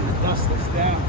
have to dust this down.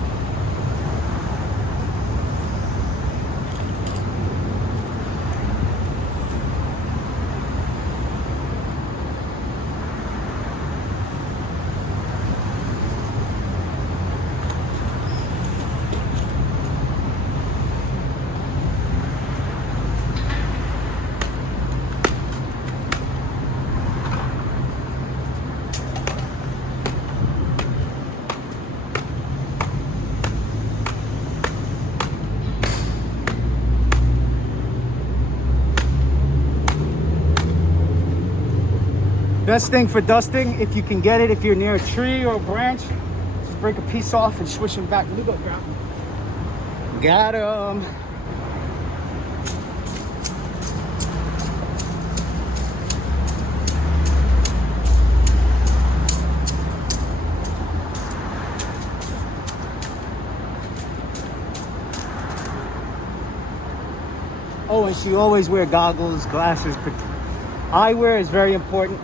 Best thing for dusting, if you can get it, if you're near a tree or a branch, just break a piece off and swish them back. Let me go grab them. Got them. Oh, and she always wear goggles, glasses. Eyewear is very important.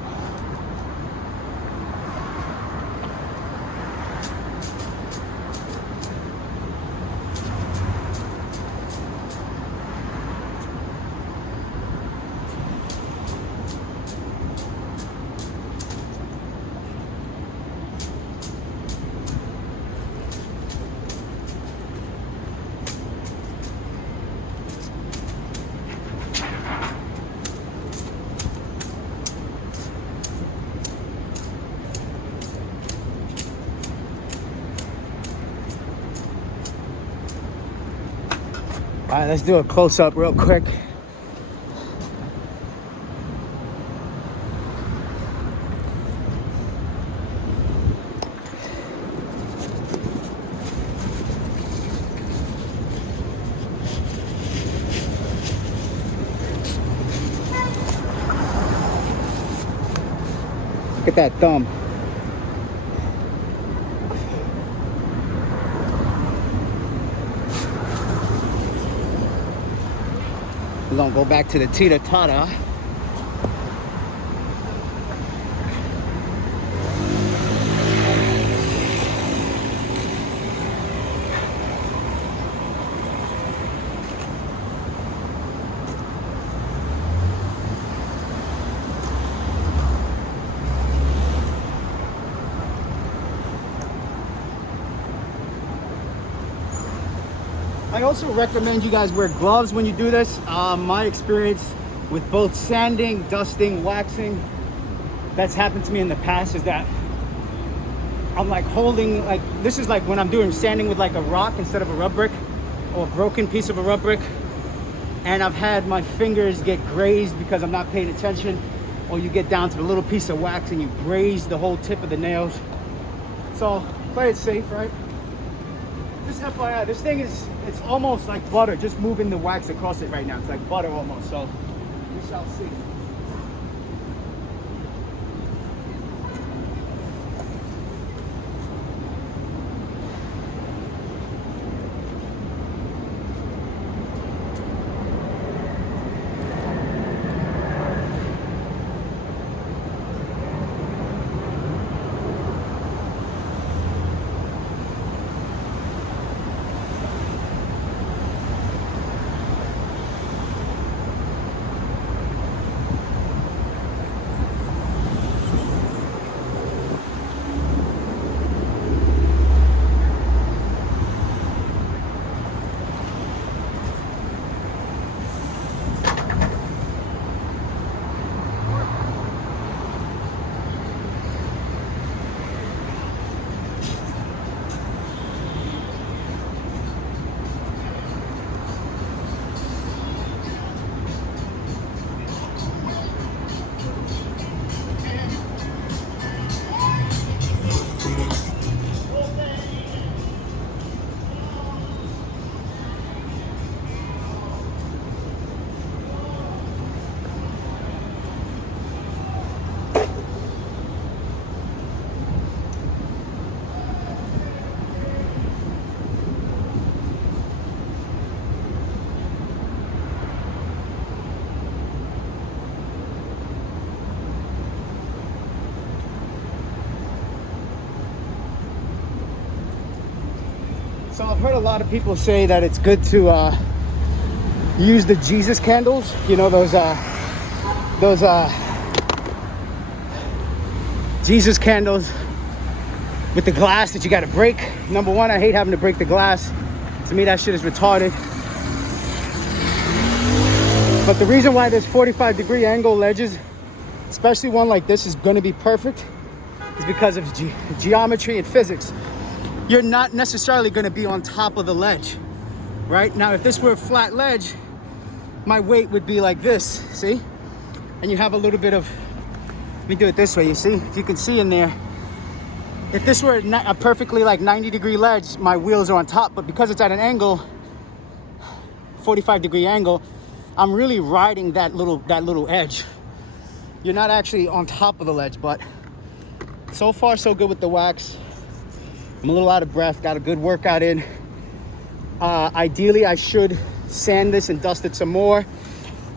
All right, let's do a close-up real quick. Look at that thumb. We're gonna go back to the teeter-totter. I also recommend you guys wear gloves when you do this. My experience with both sanding, dusting, waxing, that's happened to me in the past, is that I'm like holding, like, this is like when I'm doing sanding with like a rock instead of a rub brick, or a broken piece of a rub brick, and I've had my fingers get grazed because I'm not paying attention, or you get down to the little piece of wax and you graze the whole tip of the nails. So play it safe, right? Just FYI, this thing is, it's almost like butter, just moving the wax across it right now. It's like butter almost, so we shall see. So I've heard a lot of people say that it's good to use the Jesus candles, you know, those Jesus candles with the glass that you got to break. Number one, I hate having to break the glass. To me, that shit is retarded. But the reason why there's 45-degree angle ledges, especially one like this, is going to be perfect is because of geometry and physics. You're not necessarily going to be on top of the ledge, right? Now, if this were a flat ledge, my weight would be like this, see? And you have a little bit of, let me do it this way, you see? If you can see in there, if this were a perfectly like 90-degree ledge, my wheels are on top, but because it's at an angle, 45-degree angle, I'm really riding that little edge. You're not actually on top of the ledge, but so far so good with the wax. I'm a little out of breath, got a good workout in. Ideally, I should sand this and dust it some more.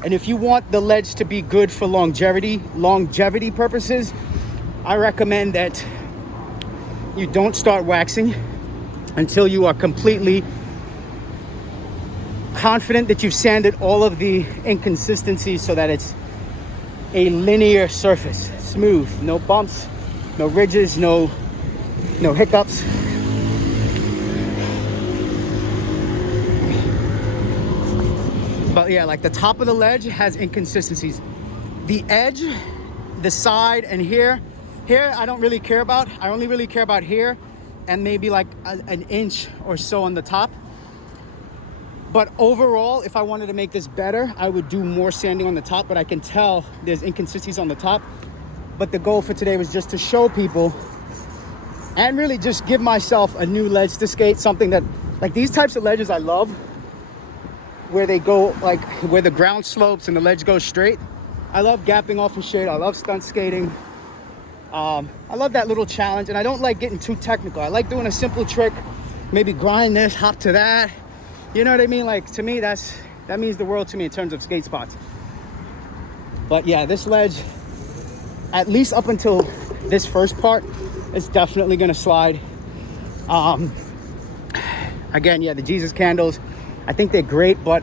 And if you want the ledge to be good for longevity purposes, I recommend that you don't start waxing until you are completely confident that you've sanded all of the inconsistencies so that it's a linear surface, smooth, no bumps, no ridges, no hiccups. But yeah, like the top of the ledge has inconsistencies. The edge, the side, and here I don't really care about. I only really care about here and maybe like an inch or so on the top. But overall, if I wanted to make this better, I would do more sanding on the top, but I can tell there's inconsistencies on the top. But the goal for today was just to show people and really just give myself a new ledge to skate, something that, like these types of ledges I love, where they go, like where the ground slopes and the ledge goes straight. I love gapping off a shade. I love stunt skating. I love that little challenge, and I don't like getting too technical. I like doing a simple trick, maybe grind this, hop to that. You know what I mean? Like, to me, that means the world to me in terms of skate spots. But yeah, this ledge, at least up until this first part, is definitely gonna slide. Again, yeah, the Jesus candles, I think they're great, but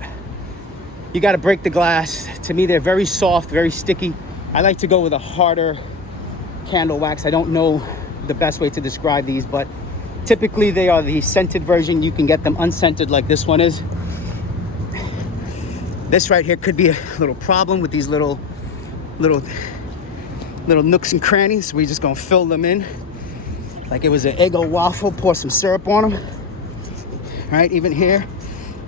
you gotta break the glass. To me, they're very soft, very sticky. I like to go with a harder candle wax. I don't know the best way to describe these, but typically they are the scented version. You can get them unscented like this one is. This right here could be a little problem with these little nooks and crannies. We're just gonna fill them in like it was an Eggo waffle, pour some syrup on them, right? Even here.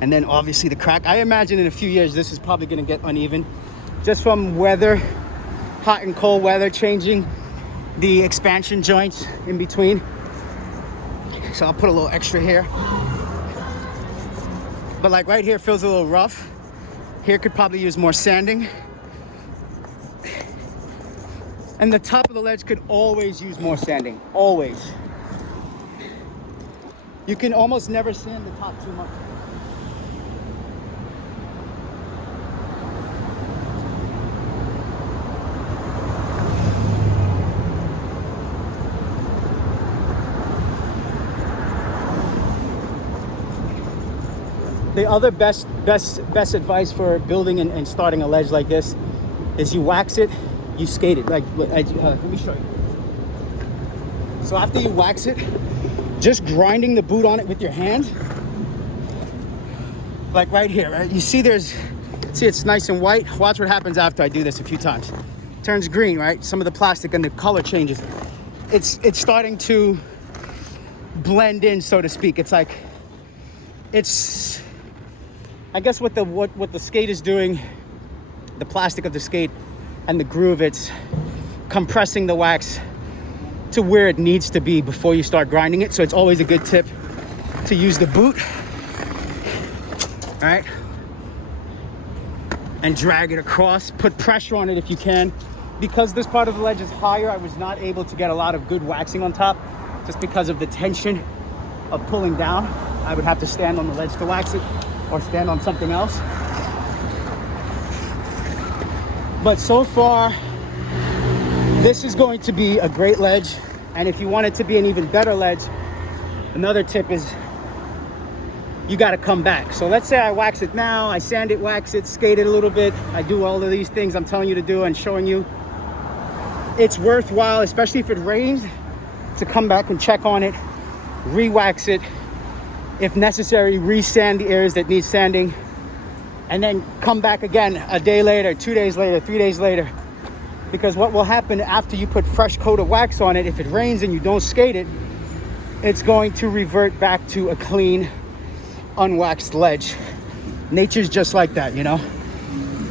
And then obviously the crack. I imagine in a few years this is probably gonna get uneven just from weather, hot and cold weather, changing the expansion joints in between. So I'll put a little extra here. But like right here feels a little rough. Here could probably use more sanding. And the top of the ledge could always use more sanding, always. You can almost never sand the top too much. The other best advice for building and starting a ledge like this is you wax it, you skate it. Like, let me show you. So after you wax it, just grinding the boot on it with your hand, like right here, right? You see it's nice and white. Watch what happens after I do this a few times. It turns green, right? Some of the plastic and the color changes. It's starting to blend in, so to speak. It's like, I guess what the skate is doing, the plastic of the skate and the groove, it's compressing the wax to where it needs to be before you start grinding it. So it's always a good tip to use the boot, all right? And drag it across, put pressure on it if you can. Because this part of the ledge is higher, I was not able to get a lot of good waxing on top just because of the tension of pulling down. I would have to stand on the ledge to wax it or stand on something else. But so far, this is going to be a great ledge. And if you want it to be an even better ledge, another tip is you got to come back. So let's say I wax it now, I sand it, wax it, skate it a little bit. I do all of these things I'm telling you to do and showing you. It's worthwhile, especially if it rains, to come back and check on it, re-wax it, if necessary, re-sand the areas that need sanding, and then come back again a day later, 2 days later, 3 days later. Because what will happen after you put fresh coat of wax on it, if it rains and you don't skate it, it's going to revert back to a clean, unwaxed ledge. Nature's just like that, you know?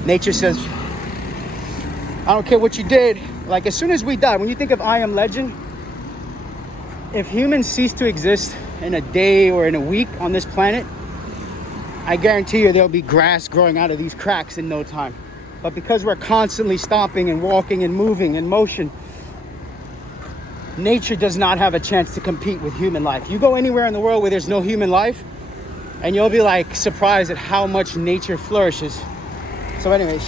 Nature says, I don't care what you did. Like, as soon as we die, when you think of I Am Legend, if humans cease to exist in a day or in a week on this planet, I guarantee you there'll be grass growing out of these cracks in no time. But because we're constantly stopping and walking and moving in motion, nature does not have a chance to compete with human life. You go anywhere in the world where there's no human life, and you'll be like surprised at how much nature flourishes. So anyways,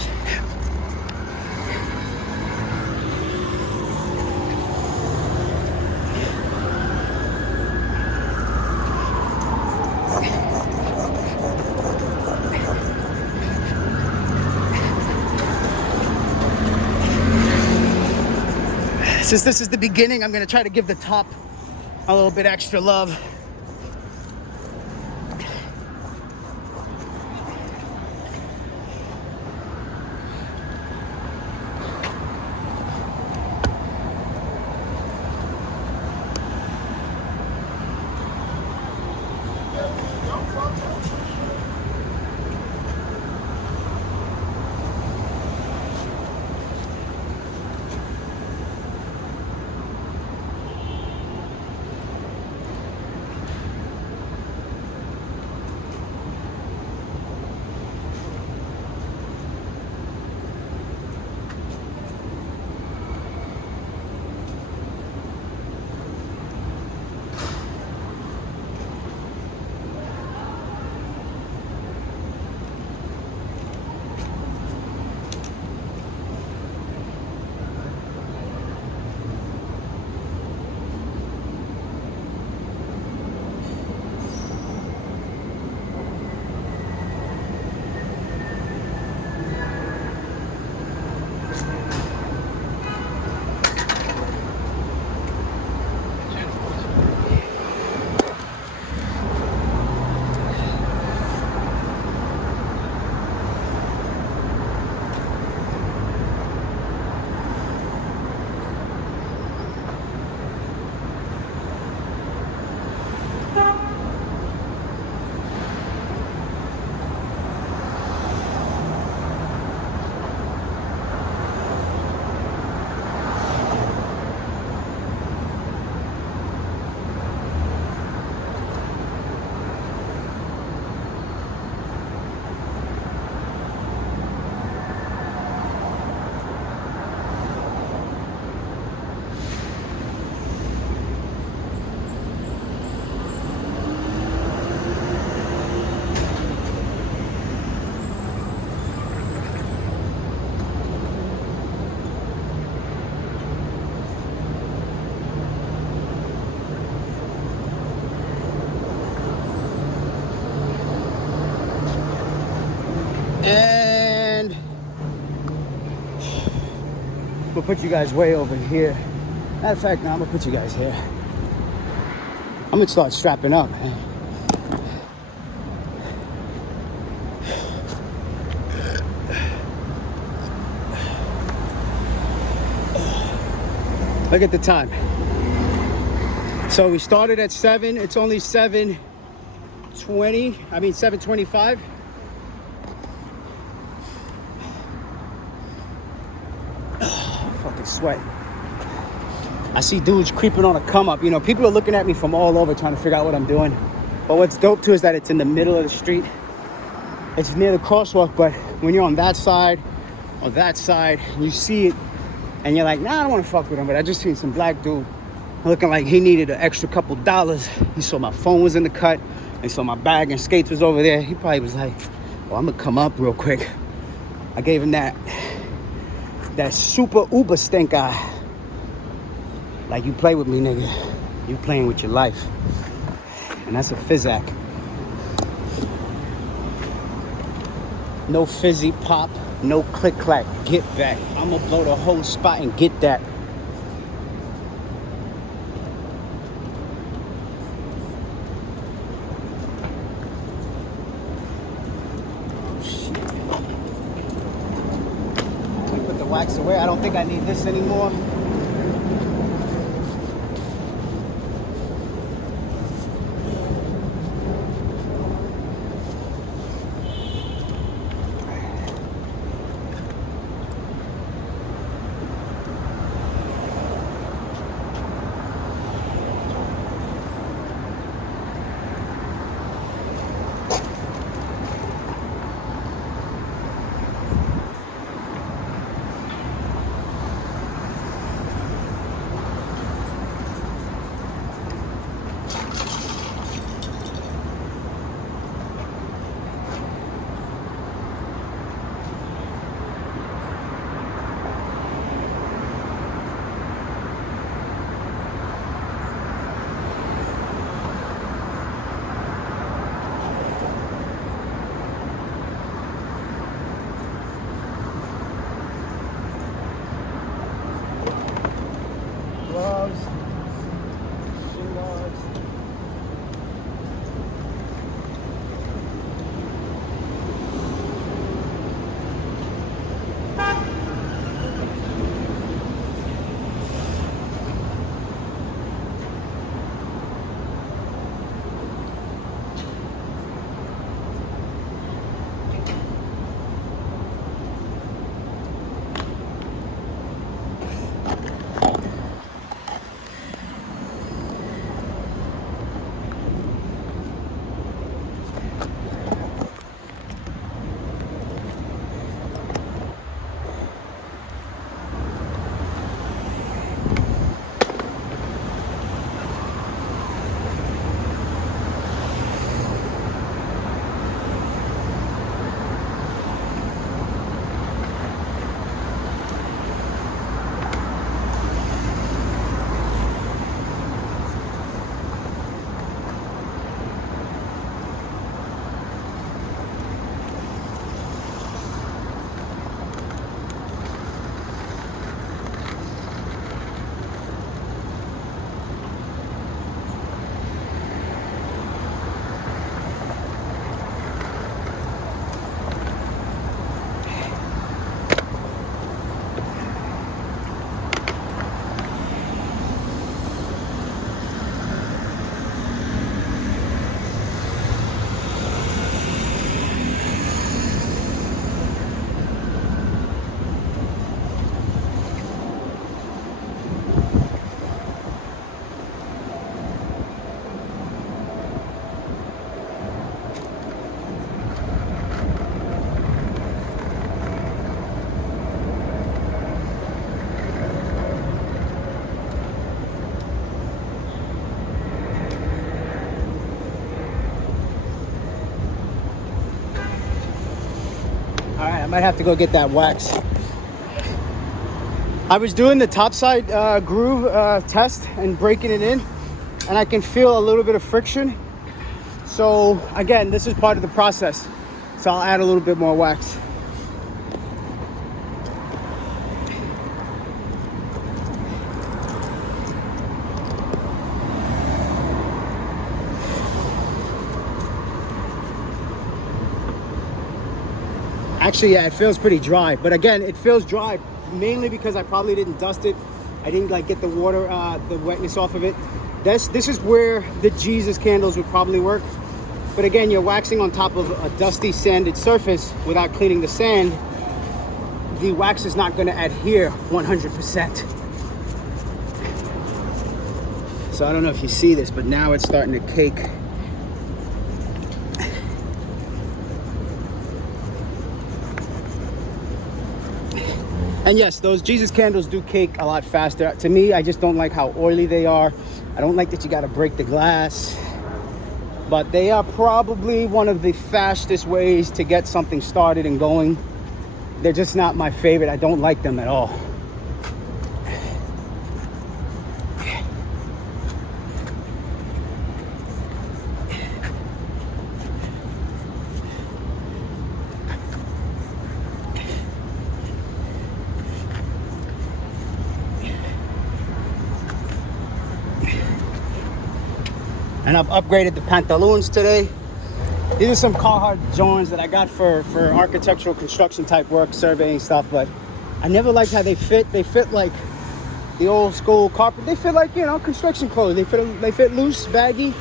since this is the beginning, I'm gonna try to give the top a little bit extra love. And we'll put you guys way over here. Matter of fact, now I'm gonna put you guys here. I'm gonna start strapping up, man. Look at the time. So we started at 7. It's only 7:20. I mean 7:25. Fucking sweat. I see dudes creeping on a come up. You know, people are looking at me from all over trying to figure out what I'm doing. But what's dope too is that it's in the middle of the street. It's near the crosswalk, but when you're on that side or that side, you see it and you're like, nah, I don't want to fuck with him. But I just seen some black dude looking like he needed an extra couple dollars. He saw my phone was in the cut and saw my bag and skates was over there. He probably was like, well, I'm gonna come up real quick. I gave him that super uber stink eye. Like, you play with me, nigga, you playing with your life. And that's a physac. No fizzy pop, no click clack, get back. I'm gonna blow the whole spot and get that. Oh shit. Let me put the wax away. I don't think I need this anymore. Gloves, shin guards. All right, I might have to go get that wax. I was doing the topside groove test and breaking it in, and I can feel a little bit of friction. So again, this is part of the process. So I'll add a little bit more wax. Actually, yeah, it feels pretty dry. But again, it feels dry mainly because I probably didn't dust it. I didn't like get the water, the wetness off of it. This is where the Jesus candles would probably work. But again, you're waxing on top of a dusty, sanded surface without cleaning the sand. The wax is not going to adhere 100%. So I don't know if you see this, but now it's starting to cake. And yes, those Jesus candles do cake a lot faster. To me, I just don't like how oily they are. I don't like that you got to break the glass. But they are probably one of the fastest ways to get something started and going. They're just not my favorite. I don't like them at all. And I've upgraded the pantaloons today. These are some Carhartt Jones that I got for architectural construction type work, surveying stuff, but I never liked how they fit. They fit like the old school carpet. They fit like, you know, construction clothes. They fit loose, baggy,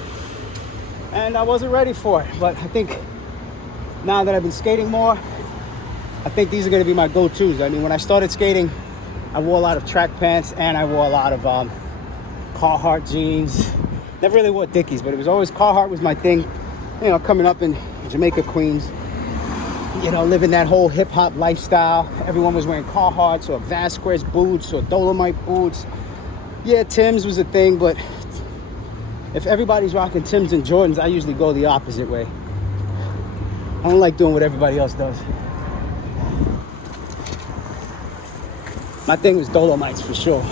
and I wasn't ready for it. But I think now that I've been skating more, I think these are going to be my go-tos. I mean, when I started skating, I wore a lot of track pants and I wore a lot of Carhartt jeans. Never really wore Dickies, but it was always Carhartt was my thing. You know, coming up in Jamaica, Queens, you know, living that whole hip-hop lifestyle. Everyone was wearing Carhartts or Viscous boots or Dolomite boots. Yeah, Tim's was a thing, but if everybody's rocking Tim's and Jordans, I usually go the opposite way. I don't like doing what everybody else does. My thing was Dolomites for sure.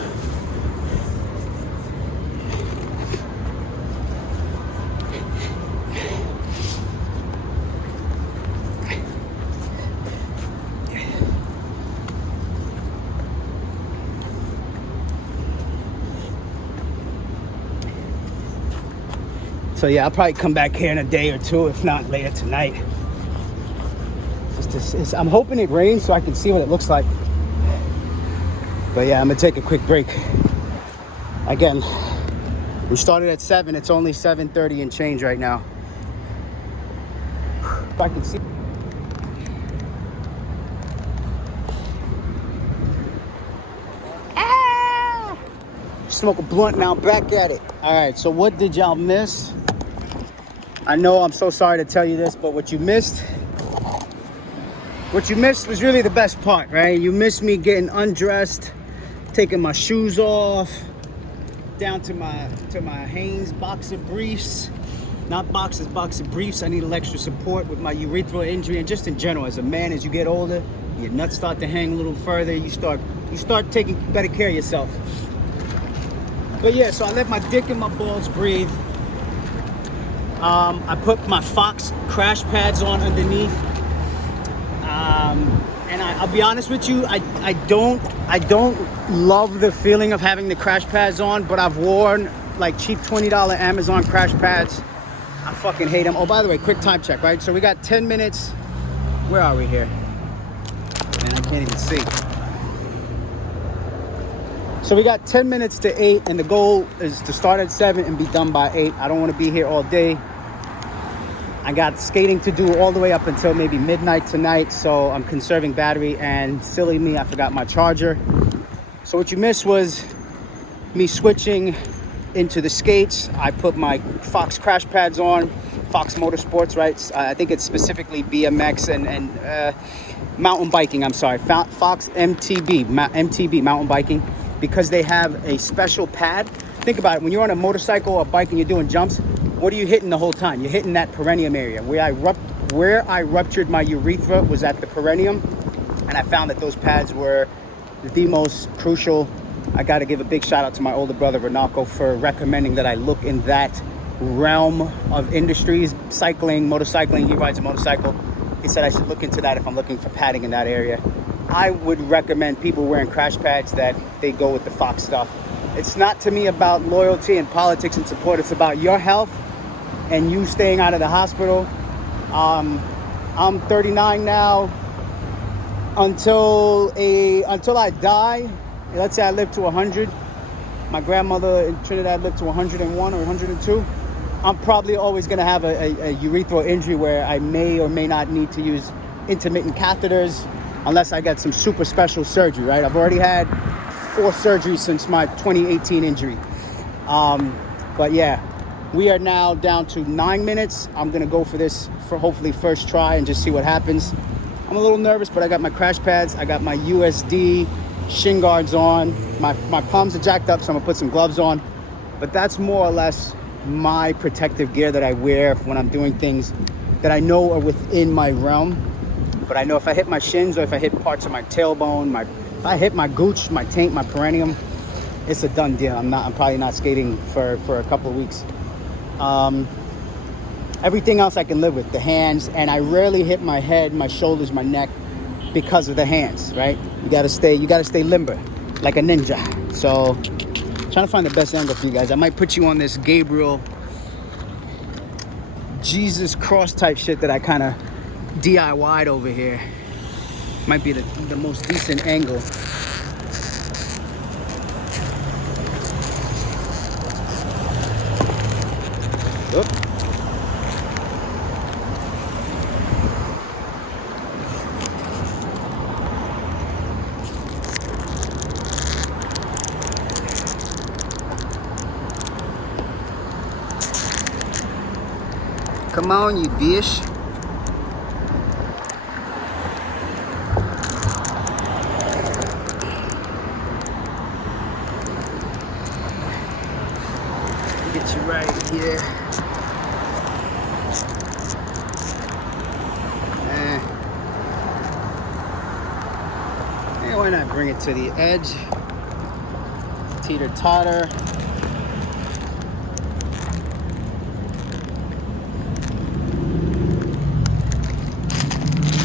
So yeah, I'll probably come back here in a day or two, if not later tonight. I'm hoping it rains so I can see what it looks like. But yeah, I'm gonna take a quick break. Again, we started at 7, it's only 7:30 and change right now. If I can see. Smoke a blunt now, back at it. All right, so what did y'all miss? I know I'm so sorry to tell you this, but what you missed was really the best part, right? You missed me getting undressed, taking my shoes off, down to my Hanes boxer briefs. Not boxers, boxer briefs. I need a little extra support with my urethral injury, and just in general, as a man, as you get older, your nuts start to hang a little further. You start taking better care of yourself. But yeah, so I let my dick and my balls breathe. I put my Fox crash pads on underneath. And I'll be honest with you, I don't love the feeling of having the crash pads on, but I've worn like cheap $20 Amazon crash pads. I fucking hate them. Oh, by the way, quick time check, right? So we got 10 minutes. Where are we here? Man, I can't even see. So we got 10 minutes to 8, and the goal is to start at 7 and be done by 8. I don't want to be here all day. I got skating to do all the way up until maybe midnight tonight, so I'm conserving battery, and silly me, I forgot my charger. So what you missed was me switching into the skates. I put my Fox crash pads on, Fox Motorsports, right? I think it's specifically BMX and mountain biking, I'm sorry, Fox MTB, mountain biking, because they have a special pad. Think about it, when you're on a motorcycle or a bike and you're doing jumps, what are you hitting the whole time? You're hitting that perineum area. Where I ruptured my urethra was at the perineum, and I found that those pads were the most crucial. I got to give a big shout out to my older brother Renaco for recommending that I look in that realm of industries, cycling, motorcycling. He rides a motorcycle. He said I should look into that if I'm looking for padding in that area. I would recommend people wearing crash pads that they go with the Fox stuff. It's not to me about loyalty and politics and support. It's about your health and you staying out of the hospital. I'm 39 now. Until I die, let's say I live to 100. My grandmother in Trinidad lived to 101 or 102. I'm probably always going to have a urethral injury where I may or may not need to use intermittent catheters unless I get some super special surgery, right? I've already had 4 surgeries since my 2018 injury. But yeah, we are now down to 9 minutes. I'm gonna go for this for hopefully first try and just see what happens. I'm a little nervous, but I got my crash pads. I got my USD shin guards on. My palms are jacked up, so I'm gonna put some gloves on. But that's more or less my protective gear that I wear when I'm doing things that I know are within my realm. But I know if I hit my shins or if I hit parts of my tailbone, if I hit my gooch, my taint, my perineum, it's a done deal. I'm probably not skating for a couple of weeks. Everything else I can live with, the hands, and I rarely hit my head, my shoulders, my neck because of the hands, right? You gotta stay limber, like a ninja. So, trying to find the best angle for you guys. I might put you on this Gabriel Jesus cross type shit that I kind of DIY'd over here. Might be the most decent angle. Oop. Come on, you bitch. Get you right here. And why not bring it to the edge? Teeter-totter.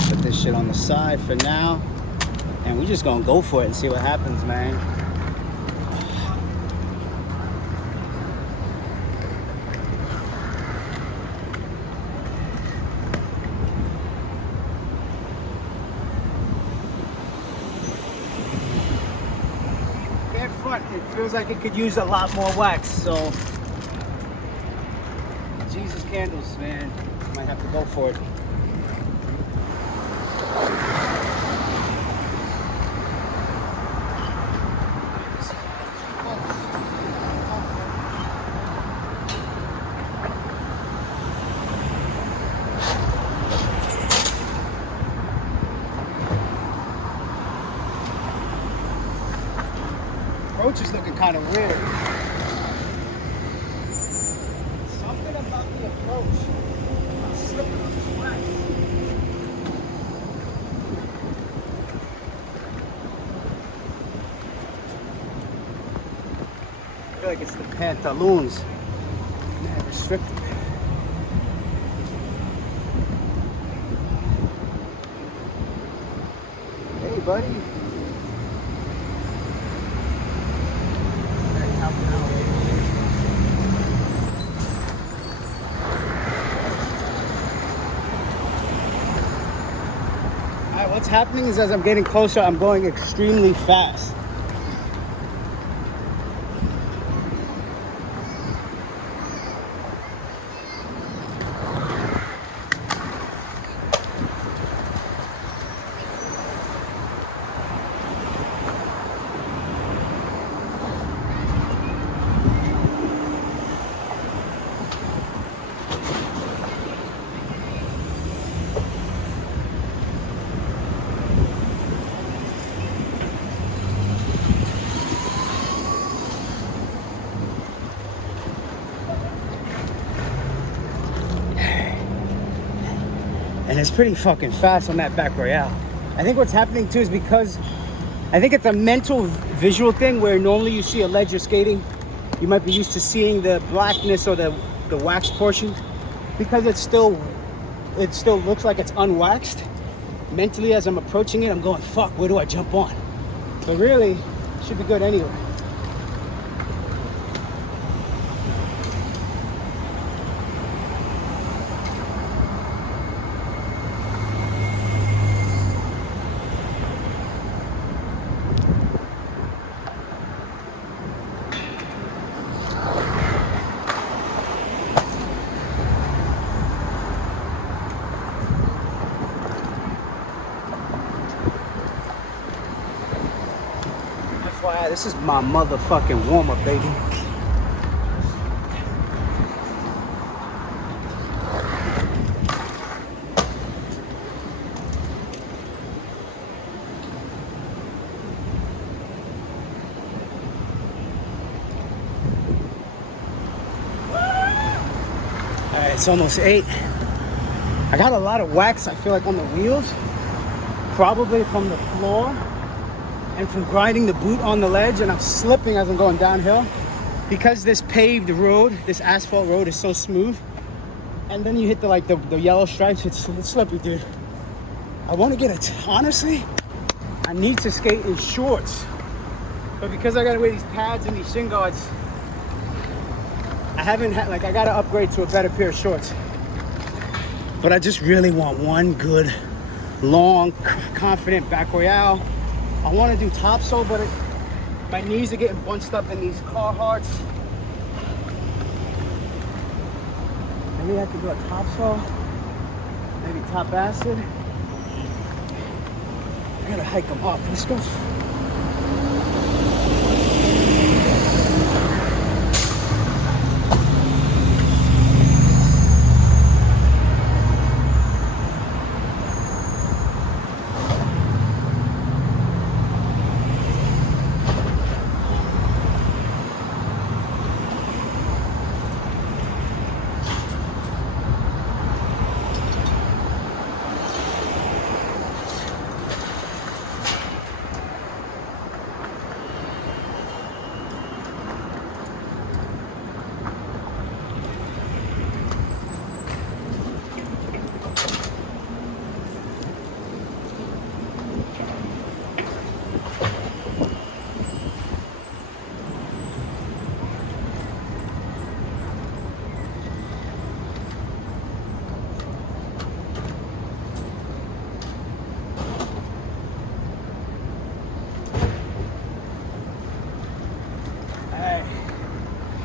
Put this shit on the side for now. And we just gonna go for it and see what happens, man. It feels like it could use a lot more wax, so Jesus candles, man. Might have to go for it. Approach is looking kind of weird. Something about the approach. I'm slipping on this wax. I feel like it's the pantaloons. Man, restricted. Hey, buddy. What's happening is as I'm getting closer, I'm going extremely fast. And it's pretty fucking fast on that back royale. I think what's happening too is because I think it's a mental visual thing where normally you see a ledge you're skating, you might be used to seeing the blackness or the wax portion. Because it still looks like it's unwaxed. Mentally as I'm approaching it, I'm going, fuck, where do I jump on? But really, it should be good anyway. FYI, this is my motherfucking warm-up, baby. Alright, it's almost 8. I got a lot of wax, I feel like, on the wheels. Probably from the floor and from grinding the boot on the ledge, and I'm slipping as I'm going downhill. Because this paved road, this asphalt road is so smooth, and then you hit the yellow stripes, it's slippy, dude. I want to get it. Honestly, I need to skate in shorts. But because I gotta wear these pads and these shin guards, I haven't had, I gotta upgrade to a better pair of shorts. but I just really want one good, long, confident back royale. I want to do topsoil, but my knees are getting bunched up in these Carhartts. Maybe I have to do a topsoil, maybe top acid. I gotta hike them up. Let's go.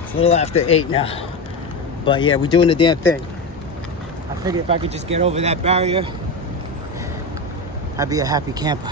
It's a little after 8 now, but yeah, we're doing the damn thing. I figured if I could just get over that barrier, I'd be a happy camper.